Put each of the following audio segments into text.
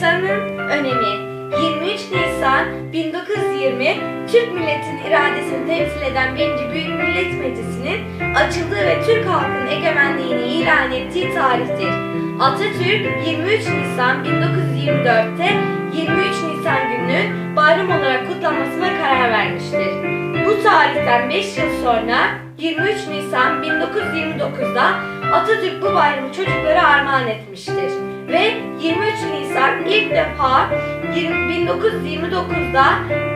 Nisan'ın önemi 23 Nisan 1920 Türk milletinin iradesini temsil eden 1. Büyük Millet Meclisi'nin açıldığı ve Türk halkının egemenliğini ilan ettiği tarihtir. Atatürk 23 Nisan 1924'te 23 Nisan gününün bayram olarak kutlanmasına karar vermiştir. Bu tarihten 5 yıl sonra 23 Nisan 1929'da Atatürk bu bayramı çocuklara armağan etmiştir. Ve 23 Nisan ilk defa 1929'da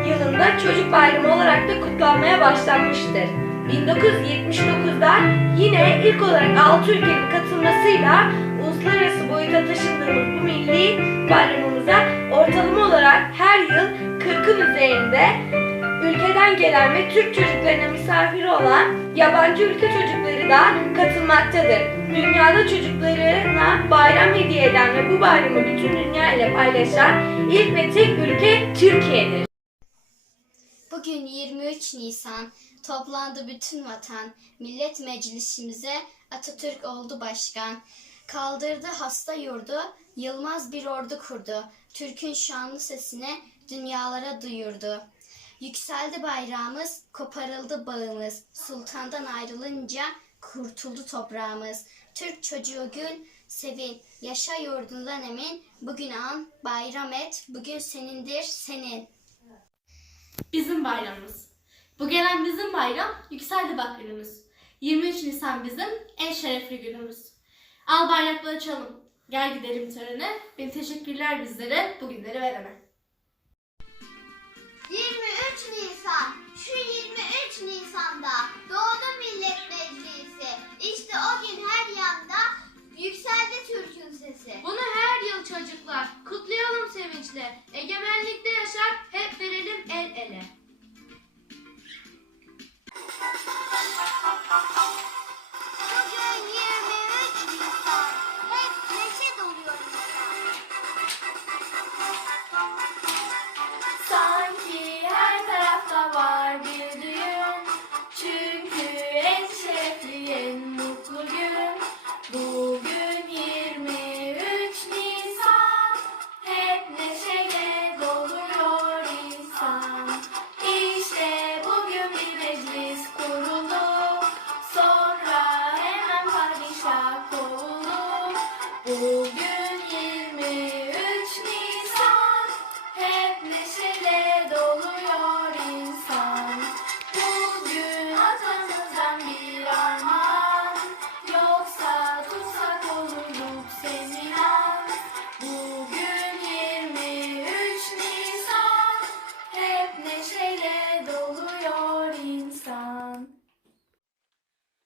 yılında çocuk bayramı olarak da kutlanmaya başlanmıştır. 1979'da yine ilk olarak 6 ülkenin katılmasıyla uluslararası boyuta taşındığımız bu milli bayramımıza ortalama olarak her yıl 40'ın üzerinde ülkeden gelen ve Türk çocuklarına misafiri olan yabancı ülke çocukları da katılmaktadır. Dünyada çocuklarına bayram hediye eden ve bu bayramı bütün dünya ile paylaşan ilk ve tek ülke Türkiye'dir. Bugün 23 Nisan toplandı bütün vatan. Millet Meclisimize Atatürk oldu başkan. Kaldırdı hasta yurdu, yılmaz bir ordu kurdu. Türk'ün şanlı sesini dünyalara duyurdu. Yükseldi bayrağımız, koparıldı bağımız. Sultandan ayrılınca kurtuldu toprağımız. Türk çocuğu gül, sevin, yaşa yurdundan emin. Bugün an, bayram et, bugün senindir senin. Bizim bayramımız. Bu gelen bizim bayram yükseldi bak günümüz. 23 Nisan bizim en şerefli günümüz. Al bayrakları açalım. Gel gidelim törene. Bin teşekkürler bizlere bugünleri verene.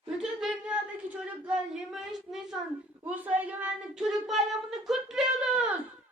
Bütün dünyadaki çocuklar 23 Nisan Ulusal Güvenlik Çocuk Bayramı'nı kutluyoruz.